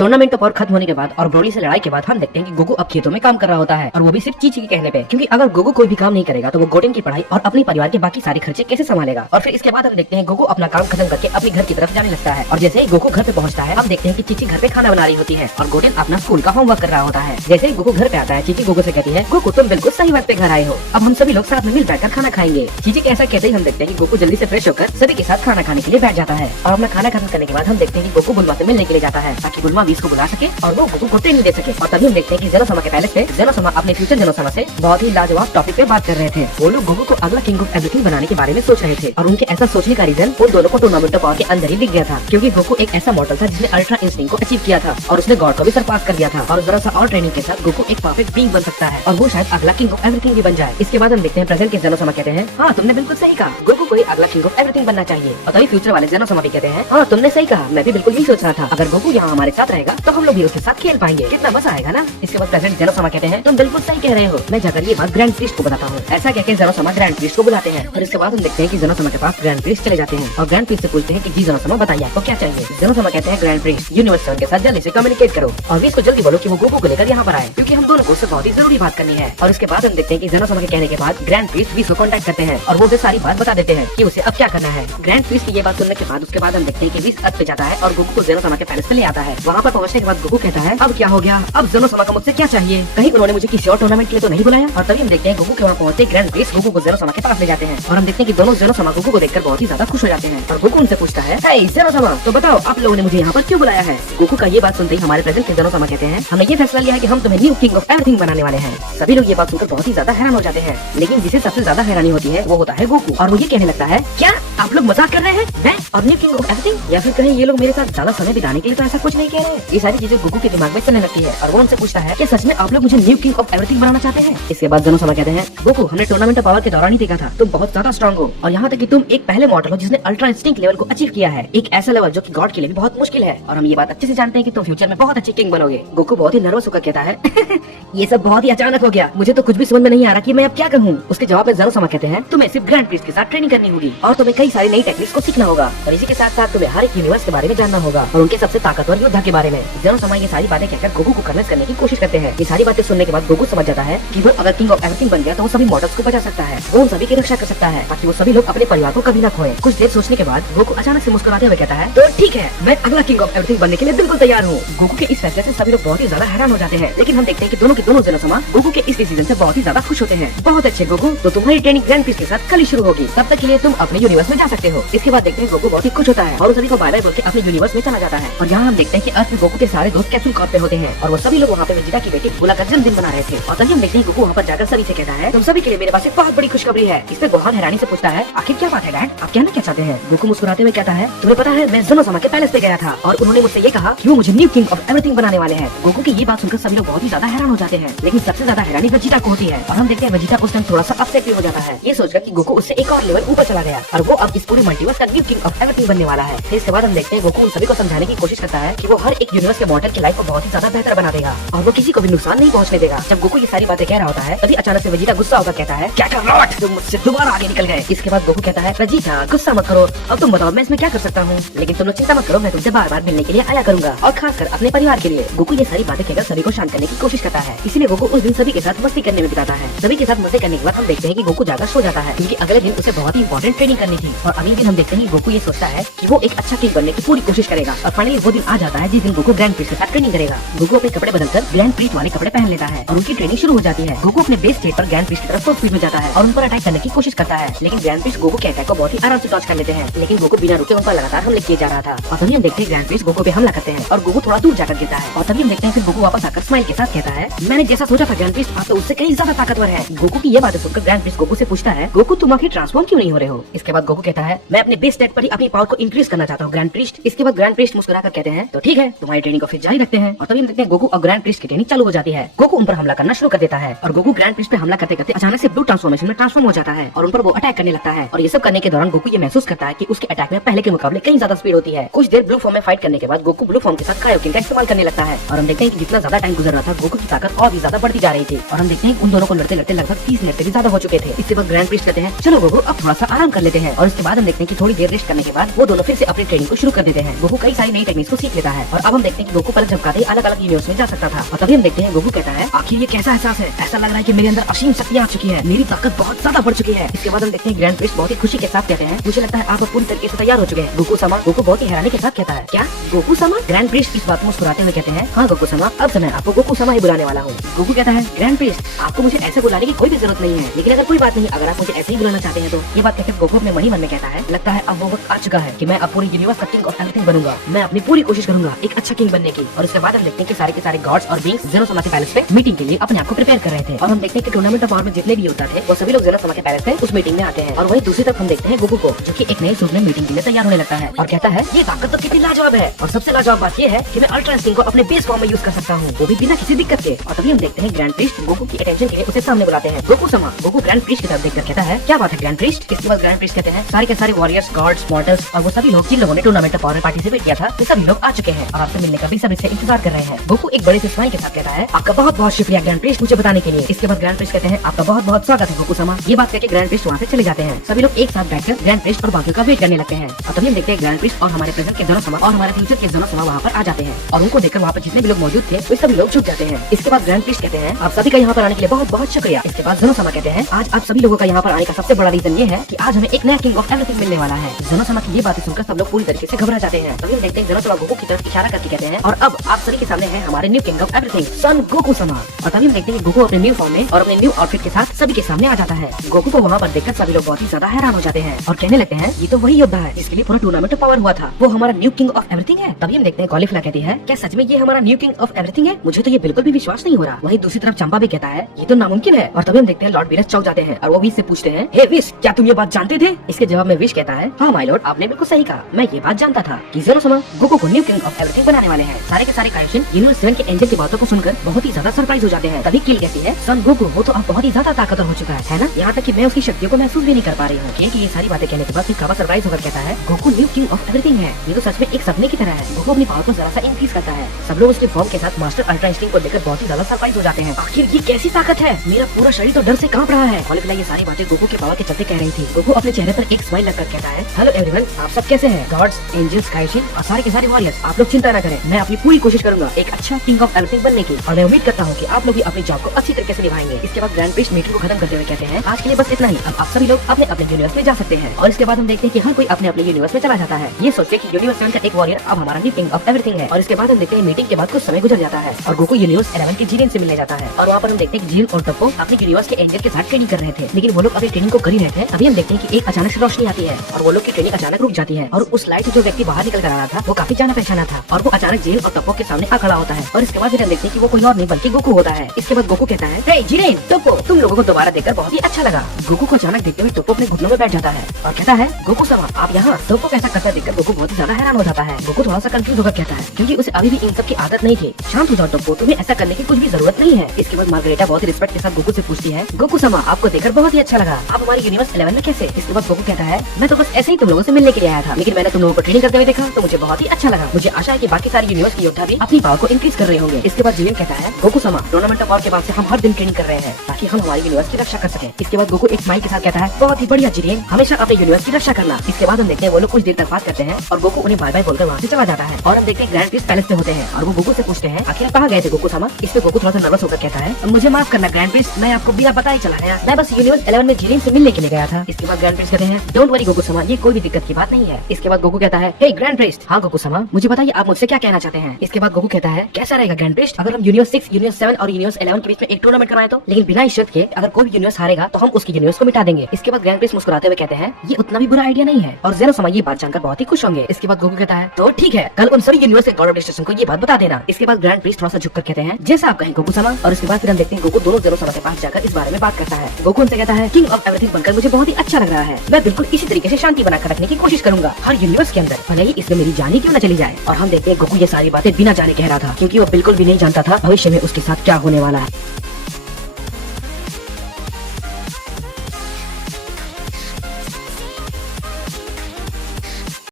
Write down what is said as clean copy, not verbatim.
Tournament का power खत्म होने के बाद और ब्रोली से लड़ाई के बाद हम देखते हैं कि गोकू अब खेतों में काम कर रहा होता है और वो भी सिर्फ चीची के कहने पे, क्योंकि अगर गोकू कोई भी काम नहीं करेगा तो वो गोटेन की पढ़ाई और अपने परिवार के बाकी सारे खर्चे कैसे संभालेगा। और फिर इसके बाद हम देखते हैं गोकू अपना काम खत्म करके अपने घर की तरफ जाने लगता है और जैसे ही गोकू घर पे पहुंचता है हम देखते हैं कि चीची घर पे खाना बना रही होती है और गोटेन अपना स्कूल का होमवर्क कर रहा होता है। जैसे ही गोकू घर पे आता है चीची गोकू से कहती है, गोकू तुम बिल्कुल सही वक्त पे घर आए हो, अब हम सभी लोग साथ में मिल बैठकर खाना खाएंगे। चीची के ऐसा कहते ही हम देखते हैं कि गोकू जल्दी से फ्रेश होकर सभी के साथ खाना खाने के लिए बैठ जाता है और अपना खाना खत्म करने के बाद हम देखते हैं कि गोकू बुलमा से मिलने के लिए जाता है ताकि बुलमा बीस को बुला सके और वो गोकू को ट्रेनिंग दे सके। और तभी हम देखते हैं कि जेनोसमा के पैलेस पे जेनोसमा अपने फ्यूचर जेनोसमा से बहुत ही लाजवाब टॉपिक पे बात कर रहे थे। वो लोग गोकू को अगला किंग ऑफ एवरीथिंग बनाने के बारे में सोच रहे थे और उनके ऐसा सोचने का रीजन उन दोनों को टूर्नामेंट ऑफ पावर के अंदर ही दिख गया था, क्योंकि गोकू एक ऐसा मॉडल था जिसने अल्ट्रा इंस्टिंक्ट को अचीव किया था और उसने गॉड को भी सरपास कर दिया था और जरा सा और ट्रेनिंग के साथ गोकू एक परफेक्ट बीइंग बन सकता है और वो शायद अगला किंग ऑफ एवरीथिंग भी बन जाए। इसके बाद हम देखते हैं प्रेजेंट के जेनोसमा कहते हैं, हाँ तुमने बिल्कुल सही कहा, गोकू को ही अगला किंग ऑफ एवरीथिंग बनना चाहिए। और तभी फ्यूचर वाले जेनोसमा भी कहते हैं, हाँ तुमने सही कहा, मैं भी बिल्कुल यही सोच रहा था, अगर गोकू यहाँ हमारे साथ रहेगा तो हम लोग भी उसके साथ खेल पाएंगे, कितना मजा आएगा ना। इसके बाद प्रेजेंट जेनोसमा कहते हैं, तुम बिल्कुल सही कह रहे हो, मैं जाकर ये बात ग्रैंड प्रीस्ट को बताता हूँ। ऐसा कहकर जेनोसमा ग्रैंड प्रीस्ट को बुलाते हैं और इसके बाद हम देखते हैं कि जेनोसमा के पास ग्रैंड प्रीस्ट चले जाते हैं और ग्रैंड प्रीस्ट से पूछते हैं कि जी जेनोसमा बताइए आपको क्या चाहिए। जेनोसमा कहते हैं, ग्रैंड प्रीस्ट यूनिवर्स 7 के साथ जल्दी से कम्युनिकेट करो और वीस को जल्दी बोलो कि वो गोकू को लेकर यहाँ पर आए, क्योंकि हम दोनों को उससे बहुत ही जरूरी बात करनी है। और इसके बाद हम देखते हैं कि जेनोसमा के कहने के बाद ग्रैंड प्रीस्ट वीस को कांटेक्ट करते हैं और वो उसे सारी बात बता देते हैं कि उसे अब क्या करना है। ग्रैंड प्रीस्ट की ये बात सुनने के बाद उसके बाद हम देखते हैं कि वीस अर्थ पे जाता है और गोकू को जेनोसमा के पैलेस पे ले आता है। वहाँ पर पहुँचने के बाद गोकू कहता है, अब क्या हो गया, अब जेनोसमा का मुझसे क्या चाहिए, कहीं उन्होंने मुझे किसी और टूर्नामेंट के लिए तो नहीं बुलाया। और तभी हम देखते हैं गोकू के वहाँ पहुंचते ग्रैंड प्रीस्ट गोकू को जेनोसमा के पास ले जाते हैं और हम देखते हैं कि दोनों जेनोसमा गोकू को देखकर बहुत ही ज्यादा खुश हो जाते हैं और गोकू उनसे पूछता है, हे जेनोसमा तो बताओ आप लोगों ने मुझे यहाँ पर क्यों बुलाया है। गोकू का ये बात सुनते ही हमारे प्रेजेंट के जेनोसमा कहते हैं, हमने ये फैसला लिया है कि हम तुम्हें न्यू किंग ऑफ एवरीथिंग बनाने वाले हैं। सभी लोग ये बात सुनकर बहुत ही ज्यादा हैरान हो जाते हैं, लेकिन जिसे सबसे ज्यादा हैरानी होती है वो होता है गोकू और वो ये कहने लगता है, क्या आप लोग मजाक कर रहे हैं, मैं और न्यू किंग ऑफ एवरीथिंग, या फिर कहीं ये लोग मेरे साथ ज्यादा समय बिताने के लिए तो ऐसा कुछ नहीं कह रहे। ये सारी चीजें गोकू के दिमाग में चलने लगती है और वो उनसे पूछता है कि सच में आप लोग मुझे न्यू किंग ऑफ एवरीथिंग बनाना चाहते हैं। इसके बाद जेनोसमा कहते हैं, गोकू हमने टूर्नामेंट ऑफ पावर के दौरान ही देखा था, तुम बहुत ज्यादा स्ट्रांग हो और यहाँ तक कि तुम एक पहले मॉडल हो जिसने अल्ट्रा इंस्टिंक्ट लेवल को अचीव किया है, एक ऐसा लेवल जो कि गॉड के लिए भी बहुत मुश्किल है और हम ये बात अच्छे से जानते हैं कि तुम फ्यूचर में बहुत अच्छे किंग बनोगे। गोकू बहुत ही नर्वस होकर कहता है ये सब बहुत ही अचानक हो गया, मुझे तो कुछ भी समझ में नहीं आ रहा कि मैं अब क्या कहूँ। उसके जवाब में जेनोसमा कहते हैं, तुम्हें सिर्फ ग्रैंड प्रीस्ट के साथ ट्रेनिंग करनी होगी और तुम्हें कई सारी नई टेक्निक्स को सीखना होगा और इसी के साथ साथ तुम्हें हर एक यूनिवर्स के बारे में जानना होगा और उनके सबसे ताकतवर योद्धा के बारे में। जेनोसमा ये सारी बातें कहकर गोकू को कन्विंस करने की कोशिश करते हैं। ये सारी बातें सुनने के बाद गोकू समझ जाता है कि वो अगर किंग ऑफ एवरीथिंग बन गया तो वो सभी मॉडल्स को बचा सकता है, वो उन सभी की रक्षा कर सकता है ताकि वो सभी लोग अपने परिवार को कभी न खोए। कुछ देर सोचने के बाद गोकू अचानक से मुस्कुराते हुए कहता है, तो ठीक है, मैं अगला किंग ऑफ एवरीथिंग बनने के लिए बिल्कुल तैयार हूँ। गोकू के इस फैसले से सभी लोग बहुत ही ज्यादा हैरान हो जाते हैं, लेकिन हम देखते हैं कि दोनों के दोनों जेनोसमा गोकू के इस डिसीजन से बहुत ही ज्यादा खुश होते हैं। बहुत अच्छे गोकू, तो तुम्हारी ट्रेनिंग ग्रैंड प्रीस्ट के साथ कल ही शुरू होगी, तब तक के लिए तुम अपने यूनिवर्स में जा सकते हो। इसके बाद देखते हैं गोकू बहुत ही खुश होता है और सभी को बाय बाय बोल के अपने यूनिवर्स में चला जाता है और यहाँ हम देखते हैं कि अर्थ में गोकू के सारे दोस्त कैप्सूल कॉर्प पे होते हैं और वो सभी लोग वहाँ पे वेजिटा की बेटी बुला का जन्मदिन मना रहे थे। और तभी हम देखते हैं गोकू वहाँ पर जाकर सभी से कहता है, तुम सभी के लिए मेरे पास एक बहुत बड़ी खुशखबरी है। इस पे गोहान हैरानी से पूछता है, आखिर क्या बात है डैड, आप कहना क्या चाहते हैं। गोकू मुस्कुराते हुए कहता है, तुम्हें पता है मैं जेनोसमा के पैलेस पे गया था और उन्होंने मुझसे ये कहा कि वो मुझे न्यू किंग ऑफ एवरीथिंग बनाने वाले हैं। गोकू की ये बात सुनकर सभी लोग बहुत ही ज्यादा हैरान हो जाते हैं, लेकिन सबसे ज्यादा हैरानी वेजिटा को होती है और हम देखते हैं वेजिटा उस टाइम थोड़ा सा अपसेट भी हो जाता है ये सोचकर कि गोकू उससे एक और लेवल ऊपर चला गया और वो अब इस पूरी मल्टीवर्स का न्यू किंग ऑफ एवरीथिंग बनने वाला है। फिर इसके बाद हम देखते हैं गोकू उन सभी को समझाने की कोशिश करता है कि वो हर एक यूनिवर्स के मॉडल की लाइफ को बहुत ही ज्यादा बेहतर बना देगा और वो किसी को भी नुकसान नहीं पहुंचने देगा। जब गोकू ये सारी बातें कह रहा होता है तभी अचानक से वेजिटा गुस्सा होकर कहता है, क्या कर रहा है, तुम मुझसे दोबारा आगे निकल गए। इसके बाद गोकू कहता है, वेजिटा गुस्सा मत करो, अब तुम बताओ मैं इसमें क्या कर सकता हूँ, लेकिन तुम लोग चिंता मत करो, मैं तुमसे बार बार मिलने के लिए आया करूंगा और खासकर अपने परिवार के लिए। गोकू ये सारी बातें कहकर सभी को शांत करने की कोशिश करता है, इसीलिए गोकू उस दिन सभी के साथ मस्ती करने में बिताता है। सभी के साथ मस्ती करने के बाद हम देखते हैं कि गोकू जाकर सो जाता है, क्योंकि अगले दिन उसे बहुत ही इंपॉर्टेंट ट्रेनिंग करनी थी। और अगले दिन हम देखते हैं गोकू ये सोचता है कि वो एक अच्छा किंग बनने की पूरी कोशिश करेगा और फाइनली वो दिन आ जाता है जिस दिन गोकू ग्रैंड प्रीस्ट के साथ ट्रेनिंग करेगा। गोकू अपने कपड़े बदलकर ग्रैंड प्रीस्ट वाले कपड़े पहन लेता है और उनकी ट्रेनिंग शुरू हो जाती है। गोकू अपने बेस स्टेट पर ग्रैंड प्रीस्ट की तरफ फुल स्पीड में जाता है और उन पर अटैक करने की कोशिश करता है, लेकिन ग्रैंड प्रीस्ट गोकू के अटैक को बहुत ही आराम से डॉज कर लेते हैं, लेकिन गोकू बिना रुके उन पर लगातार हमले किए जा रहा था। और तभी हम देखते हैं ग्रैंड प्रीस्ट गोकू पे हमला करते हैं और गोकू थोड़ा दूर जाकर गिरता है और तभी हम देखते हैं फिर गोकू वापस आकर स्माइल के साथ कहता है, मैंने जैसा सोचा था ग्रैंड प्रीस्ट आप तो उससे कहीं ज्यादा ताकतवर है। गोकू की ये बातें सुनकर ग्रैंड प्रीस्ट गोकू से पूछता है, गोकू तुम आखिर ट्रांसफॉर्म क्यों नहीं हो रहे हो। इसके बाद गोकू कहता है, मैं अपने बेस स्टेट पर ही अपनी पावर को इंक्रीज करना चाहता हूँ ग्रैंड प्रीस्ट। इसके बाद ग्रैंड प्रीस्ट मुस्कुराकर कहते हैं, तो ठीक है, तुम्हारी ट्रेनिंग को फिर जारी रखते हैं। और तभी हम देखते हैं गोकू और ग्रैंड प्रीस्ट की ट्रेनिंग चालू हो जाती है। गोकू उन पर हमला करना शुरू कर देता है और गोकू ग्रैंड प्रीस्ट पे हमला करते करते अचानक से ब्लू ट्रांसफॉर्मेशन में ट्रांसफॉर्म हो जाता है और उन पर वो अटैक करने लगता है। और ये सब करने के दौरान गोकू ये महसूस करता है कि उसके अटैक में पहले के मुकाबले कहीं ज्यादा स्पीड होती है। कुछ देर ब्लू फॉर्म में फाइट करने के बाद गोकू ब्लू फॉर्म के साथ कायोकिन का इस्तेमाल करने लगता है और हम देखते हैं कि जितना ज्यादा टाइम गुजर रहा था गोकू की ताकत और भी ज्यादा बढ़ती जा रही थी और हम देखते हैं उन दोनों को लड़ते लड़ते लगभग 30 मिनट से भी ज्यादा हो चुके थे। इसके बाद ग्रैंड प्रीस्ट कहते हैं, चलो गोकू अब थोड़ा सा आराम कर लेते हैं। और इसके बाद हम देखते हैं कि थोड़ी देर रेस्ट करने के बाद वो दोनों फिर से अपनी ट्रेनिंग को शुरू कर देते हैं। गोकू कई सारी नई टेक्निक्स को सीख लेता है और अब हम देखते हैं कि गोकू पलक झपकाते ही अलग अलग यूनिवर्स में जा सकता था। और तभी हम देखते हैं गोकू कहता है आखिर ये कैसा एहसास है, ऐसा लग रहा है कि मेरे अंदर असीम शक्तियां आ चुकी है, मेरी ताकत बहुत ज्यादा बढ़ चुकी है। इसके बाद हम देखते हैं ग्रैंड प्रिस्ट बहुत ही खुशी के साथ कहते हैं मुझे लगता है आप पूरी तरीके से तैयार हो चुके हैं गोकू समा। गोकू बहुत ही हैरानी के साथ कहता है क्या गोकू समा? ग्रैंड प्रिस्ट इस बात को मुस्कुराते हुए कहते हैं हाँ गोकू समा, अब समय आपको गोकू समा ही बुलाने वाला हूँ। गोकू कहता है ग्रैंड प्रिस्ट आपको मुझे ऐसे बुलाने की कोई भी जरूरत नहीं है, लेकिन अगर कोई बात नहीं, अगर आप मुझे ऐसे ही बुलाना चाहते हैं तो। ये बात कहकर गोकू अपने मन में कहता है लगता है अब वो वक्त आ चुका है कि मैं अब पूरी यूनिवर्स का किंग ऑफ एवरीथिंग बनूंगा। मैं अपनी पूरी कोशिश करूंगा एक अच्छा किंग बनने की। और उसके बाद हम देखते हैं कि सारे के सारे गॉड्स और बींग्स ज़ेनोसमा के पैलेस पे मीटिंग के लिए अपने आप को प्रिपेयर कर रहे थे। और हम देखते हैं कि टूर्नामेंट ऑफ पावर में जितने भी योद्धा थे वो सभी लोग ज़ेनोसमा के पैलेस पे उस मीटिंग में आते हैं। और वहीं दूसरी तरफ हम देखते हैं गोकू को जो कि एक नए सूट में मीटिंग के लिए तैयार होने लगता है और कहता है ये ताकत तो कितनी लाजवाब है। और सबसे लाजवाब बात ये है कि मैं अल्ट्रा इंस्टिंक्ट को अपने बेस फॉर्म में यूज कर सकता हूँ, वो भी बिना किसी दिक्कत के। और तभी हम देखते हैं ग्रैंड प्रिस्ट गोकू की अटेंशन के लिए उसे सामने बुलाते हैं। गोकू समा गोकू ग्रैंड प्रिस्ट की तरफ देखकर कहता है क्या बात है ग्रैंड प्रिस्ट? इसके बाद ग्रैंड प्रिस्ट कहते हैं सारे के सारे वॉरियर्स, गॉड्स, मॉर्टल्स और वो सभी लोग जिन लोगों ने टूर्नामेंट ऑफ पावर में पार्टिसिपेट किया था वे सभी लोग आ चुके हैं और आपसे मिलने का भी सभी से इंतजार कर रहे हैं। गोकू एक बड़े से स्माइल के साथ कहता है आपका बहुत बहुत शुक्रिया ग्रैंड प्रिस्ट मुझे बताने के लिए। इसके बाद ग्रैंड प्रिस्ट कहते हैं आपका बहुत बहुत स्वागत है गोकू समा। ये बात कहकर ग्रैंड प्रिस्ट वहाँ से चले जाते हैं। सभी लोग एक साथ बैठकर ग्रैंड प्रिस्ट और बाकियों का वेट करने लगते हैं। और तभी हम देखते हैं ग्रैंड प्रिस्ट और हमारे प्रेजेंट के ज़ेनोसमा और हमारे फ्यूचर के ज़ेनोसमा वहाँ पर आ जाते हैं और उनको देखकर वहाँ पर जितने भी लोग मौजूद थे वे सभी लोग झुक जाते हैं। इसके बाद ग्रैंड प्रिस्ट कहते हैं आप सभी का यहाँ पर आने के लिए बहुत बहुत शुक्रिया। इसके बाद ज़ेनोसमा कहते हैं आज आप सभी लोगों का यहाँ पर आने का सबसे बड़ा रीजन ये है कि आज हमें एक नया किंग ऑफ एवरीथिंग मिलने वाला है। ज़ेनोसमा की ये बातें सुनकर सब लोग पूरी तरीके से घबरा जाते हैं। तभी हम देखते हैं ज़ेनोसमा गोकू की तरफ इशारा करके कहते हैं और अब आप सभी के सामने है हमारे new king of everything son Goku समा। और तभी हम देखते हैं गोकू अपने न्यू फॉर्म में और अपने न्यू आउटफिट के साथ सभी के सामने आ जाता है। गोकू को वहाँ पर देखकर सभी लोग बहुत ही ज्यादा हैरान हो जाते हैं और कहने लगते हैं ये तो वही योद्धा है जिसके लिए पूरा टूर्नामेंट ऑफ पावर हुआ था, वो हमारा न्यू किंग ऑफ एवरीथिंग है। तभी हम देखते हैं कॉलीफ्ला कहती है क्या सच में ये हमारा न्यू किंग ऑफ एवरीथिंग है? मुझे तो ये बिल्कुल भी विश्वास नहीं हो रहा। वहीं दूसरी तरफ चंपा भी कहता है ये तो नामुमकिन है। और तभी हम देखते हैं लॉर्ड वीरस चौंक जाते हैं और वो विश से पूछते हैं हे विश क्या तुम ये बात जानते थे? इसके जवाब में विश कहता है हाँ माय लॉर्ड आपने बिल्कुल सही कहा, मैं ये बात जानता था कि ज़ेनोसमा गोकू को न्यू किंग ऑफ एवरीथिंग बनाने वाले हैं। सारे के सारे काइशन यूनिवर्स 7 के एंजल की बातों को सुनकर बहुत ही ज्यादा सरप्राइज हो जाते हैं। तभी किल कहती है सन गोकू वो तो अब बहुत ही ज्यादा ताकतवर हो चुका है ना, यहाँ तक कि मैं उसकी शक्तियों को महसूस भी नहीं कर पा रही हूँ। कि ये सारी बातें कहने के बाद फिर काबा सरप्राइज होकर कहता है Goku new king of everything है, ये तो सच में एक सपने की तरह है। गोकू अपनी पावर को जरा सा इंक्रीज करता है। सब लोग उसके फॉर्म के साथ मास्टर अल्ट्रा इंस्टिंक्ट को देखकर बहुत ही ज्यादा सरप्राइज हो जाते हैं। आखिर ये कैसी ताकत है, मेरा पूरा शरीर तो डर से कांप रहा है। कॉलीफ्लाई ये सारी बातें गोकू के पावर के चलते कह रही थी। गोकू अपने चेहरे पर एक स्माइल लगकर कहता है हेलो एवरीवन, आप सब कैसे हैं? गॉड्स, एंजल्स, काइशिन और सारे के सारे वॉरियर्स, आप लोग चिंता न करें, मैं अपनी पूरी कोशिश करूंगा एक अच्छा किंग ऑफ एवरीथिंग बनने की और मैं उम्मीद करता हूँ कि आप लोग भी अपनी जॉब को अच्छी तरीके से निभाएंगे। इसके बाद ग्रैंड प्रिस्ट मीटिंग को खत्म करते हुए कहते हैं आज के लिए बस इतना ही, अब आप सभी लोग अपने अपने यूनिवर्स में जा सकते हैं। और इसके बाद हम देखते हैं कि हर कोई अपने अपने यूनिवर्स में चला जाता है। ये सोचते कि यूनिवर्स 7 का एक वॉरियर अब हमारा न्यू किंग ऑफ एवरीथिंग है। और इसके बाद हम देखते हैं मीटिंग के बाद कुछ समय गुजर जाता है और गोकू यूनिवर्स 11 के जीरेन से मिलने जाता है। और वहाँ पर हम देखते हैं कि जीन और टप्पो अपने यूनिवर्स के एंजल के साथ ट्रेनिंग कर रहे थे, लेकिन वो लोग अपनी ट्रेनिंग को कर ही रहे थे। अभी हम देखते हैं कि एक अचानक से रोशनी आती है और वो लोग की ट्रेनिंग अचानक रुक जाती है और उस लाइट से जो व्यक्ति बाहर निकल कर आ रहा था वो काफी जाना पहचाना था और वो अचानक जीन और टप्पो के सामने आ खड़ा होता है। और इसके बाद फिर हम देखते हैं कि वो कोई और नहीं बल्कि गोकू होता है। इसके बाद गोकू कहता है हे जीरेन, टप्पो, तुम लोगों को दोबारा देखकर बहुत ही अच्छा लगा। गोकू को अचानक देखते हुए टप्पो अपने घुटनों में बैठ जाता है और कहता है गोकू समा आप यहाँ? टप्पो कैसा करता देखकर गोकू बहुत ही ज्यादा हैरान हो जाता है। गोकू थोड़ा सा कंफ्यूज होकर कहता है क्योंकि उसे अभी भी इन सब की आदत नहीं थी। शांत हो जाओ टप्पो, तुम्हें ऐसा करने की कुछ भी जरूरत नहीं है। इसके बाद मार्गरेटा बहुत ही रिस्पेक्ट के साथ गोकू से पूछती है गोकू समा आपको देखकर बहुत ही अच्छा लगा, आप हमारे यूनिवर्स 11 में कैसे? इसके बाद गोकू कहता है मैं तो बस ऐसे ही तुम लोगों से मिलने के लिए आया था, लेकिन मैंने तुम लोगों को ट्रेनिंग करते हुए देखा तो मुझे बहुत ही अच्छा लगा। मुझे आशा है कि बाकी सारे यूनिवर्स के योद्धा भी अपनी पावर को इंक्रीज कर रहे होंगे। इसके बाद जीवन कहता है गोकू समा टूर्नामेंट ऑफ पावर के बाद से हम हर दिन ट्रेनिंग कर रहे हैं ताकि हम हमारे यूनिवर्स की रक्षा कर सके। इसके बाद गोकू एक स्माइल के साथ कहता है बहुत ही बढ़िया जीरेन, हमेशा अपने यूनिवर्स की रक्षा करना। इसके बाद हम देखते हैं वो लोग कुछ देर तक बात करते हैं और गोकू उन्हें बाय बाय बोलकर वहाँ से चला जाता है। और हम देखते हैं ग्रैंड प्रिस्ट पैलेस पे होते हैं और वो गोकू से पूछते हैं आखिर कहाँ गए थे गोकू समा? इस पे गोकू थोड़ा सा नर्वस होकर कहता है मुझे माफ करना ग्रैंड प्रिस्ट, मैं आपको बिना बताए चला गया, मैं बस यूनिवर्स 11 में जीरेन से मिलने के लिए गया था। इसके बाद ग्रैंड प्रिस्ट कहते हैं डोंट वरी गोकू समा, ये कोई भी दिक्कत की बात नहीं है। इसके बाद गोकू कहता है हे ग्रैंड प्रिस्ट, हाँ गोकू समा मुझे बताइए आप मुझसे क्या कहना चाहते हैं? इसके बाद गोकू कहता है कैसा रहेगा ग्रैंड प्रिस्ट अगर हम यूनिवर्स 6, यूनिवर्स 7 और यूनिवर्स 11 के बीच में एक टूर्नामेंट कराएं तो, लेकिन बिना इस शर्त के अगर कोई भी यूनिवर्स हारेगा तो हम उसकी यूनिवर्स को मिटा देंगे। इसके बाद ग्रैंड प्रिस्ट मुस्कुराते हुए कहते हैं ये उतना भी बुरा आइडिया नहीं है और ज़ेनोसमा ये बात जानकर बहुत ही खुश होंगे। इसके बाद गोकू कहता है तो ठीक है, कल उन सभी यूनिवर्स के गॉड ऑफ डिस्ट्रक्शन को ये बात बता देना। इसके बाद ग्रैंड प्रिस्ट थोड़ा सा झुककर कहते हैं जैसा आप कहें गोकू समा। और उसके बाद फिर हम देखते हैं गोकू दोनों ज़ेनोसमा के पास जाकर इस बारे में बात करता है। गोकू उनसे कहता है किंग ऑफ एवरीथिंग बनकर मुझे बहुत ही अच्छा लग रहा है, मैं बिल्कुल इसी तरीके से शांति बनाकर रखने की कोशिश करूंगा हर यूनिवर्स के अंदर, भले ही इसमें मेरी जान ही क्यों न चली जाए। और हम देखते हैं गोकू ये सारी बातें बिना जाने कह रहा था क्योंकि वो बिल्कुल भी नहीं जानता था भविष्य में उसके साथ क्या होने वाला है।